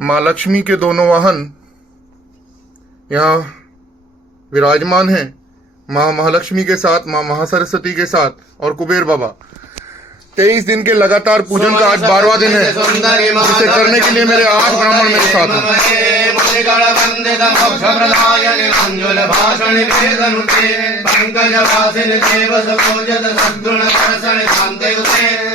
माँ लक्ष्मी के दोनों वाहन यहाँ विराजमान हैं। माँ महालक्ष्मी के साथ, माँ महासरस्वती के साथ और कुबेर बाबा। 23 दिन के लगातार पूजन का आज 12वां दिन है, जिसे करने के लिए मेरे 8 ब्राह्मण मेरे साथ हैं।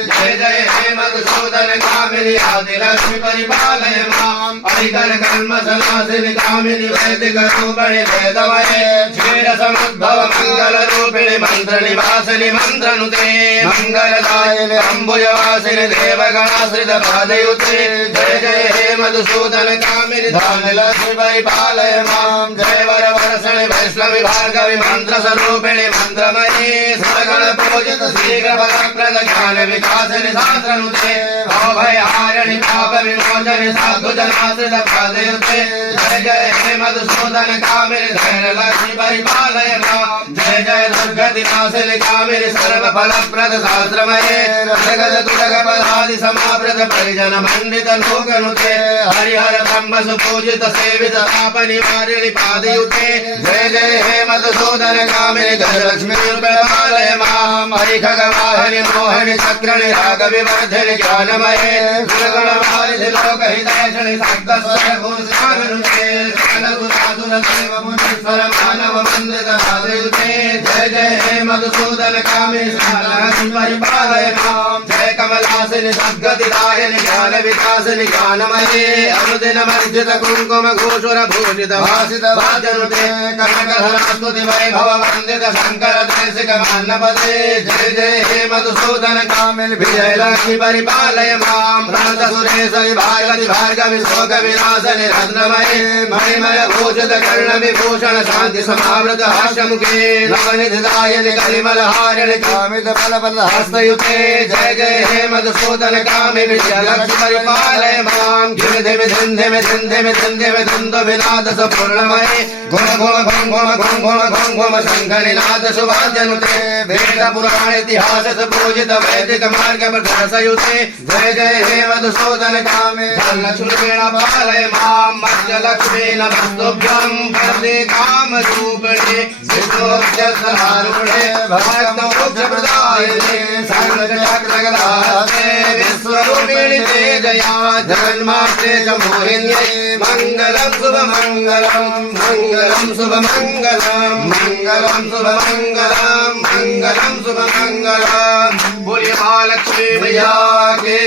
जय जय हे मधुसूदन कामिनी आदिलक्ष्मी परिपालय माम्। अरिकर कल्मषनाशिनि कामिनी वैदिक रूपिणि वेदमये क्षीर समुद्भव मंगल रूपिणि मंत्र निवासिनि मंत्रनुते मंगलदायिनि अम्बुजवासिनि देवगणाश्रित पादयुते। जय जय हे मधुसूदन कामिनी धामलक्ष्मी परिपालय माम्। जय वर वर्षणि वैष्णवी भार्गवी मंत्र स्वरूपिणि मंत्रमयी सर्वगण पूजित शीघ्र फलप्रद ज्ञान विकासिनि शास्त्रनुते अभय हारिणि पाप विमोचनि साधु जनाश्रित पादयुते। जय जय हे मधुसूदन कामिनि धैर्यलक्ष्मी परिपालय माम्। जय जय दुर्गति नाशिनि कामिनि सर्व फलप्रद शास्त्रमये जगत तुलग पदादि समावृत परिजन मंडित लोकनुते हरिहर ब्रह्म सुपूजित सेवित ताप निवारिणि पादयुते। जय जय हे मधुसूदन कामिनि गजलक्ष्मी परिपालय माम्। हरि खगवाहनि मोहनि चक्रनि राग विवर्धिनि ज्ञानमये गुणगुणवारिधि लोकहितैषणि शब्दस्वर भूषानुते सकलसुरासुर देव मुनीश्वर मानव वन्दित पादयुते। जय जय हे मधुसूदन कामिनि लक्ष्मी परिपालय माम्। जय कमलासिनि सद्गतिदायिनि ज्ञान विकासिनि ज्ञानमये अनुदिन मर्जित कुङ्कुम घोषुर भूषित भासित भाजनुते कनकधरास्तुति वैभव वन्दित शङ्कर देशिक मान्यपदे। जय जय हे मधुसूदन कामिनि विजयलक्ष्मी परिपालय माम्। भ्रान्त सुरेश भार्गवि भार्गवि शोक विनाशनि रत्नमये मणिमय भूषित कर्ण विभूषण शान्ति समावृत हास्यमुखे नवनिधिदायिनि कलिमल हारिणि कामित फल हस्तयुते। जय जय हे मधुसूदन कामिनि विजयलक्ष्मी परिपालय माम्। धिम धिम धिम धिम धिम धिम धिम धिम धुन्द विनाद पूर्णमये घुम घुम घुम घुम घुम घुम घुम घुम शङ्खनिनाद सुभाजनुते वेद पुराण इतिहास पूजित वैदिक मार्ग प्रदर्शयुते। जय जय हे मधुसूदन कामिनि धनलक्ष्मीण पालय माम्। मध्यलक्ष्मी नमस्तुभ्यं वरदे कामरूपिणे विष्णुभक्त्यसहारूढे भक्तमोक्षप्रदायिने सर्वजगद्गदास्ते विश्वरूपिणि ते जया जगन्मात्रे च मोहिन्यै मङ्गलं शुभमङ्गलं मङ्गलं शुभमङ्गलं मङ्गलं शुभमङ्गलं मङ्गलं शुभमङ्गलं। बोलिए महालक्ष्मी मैया की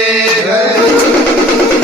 जय।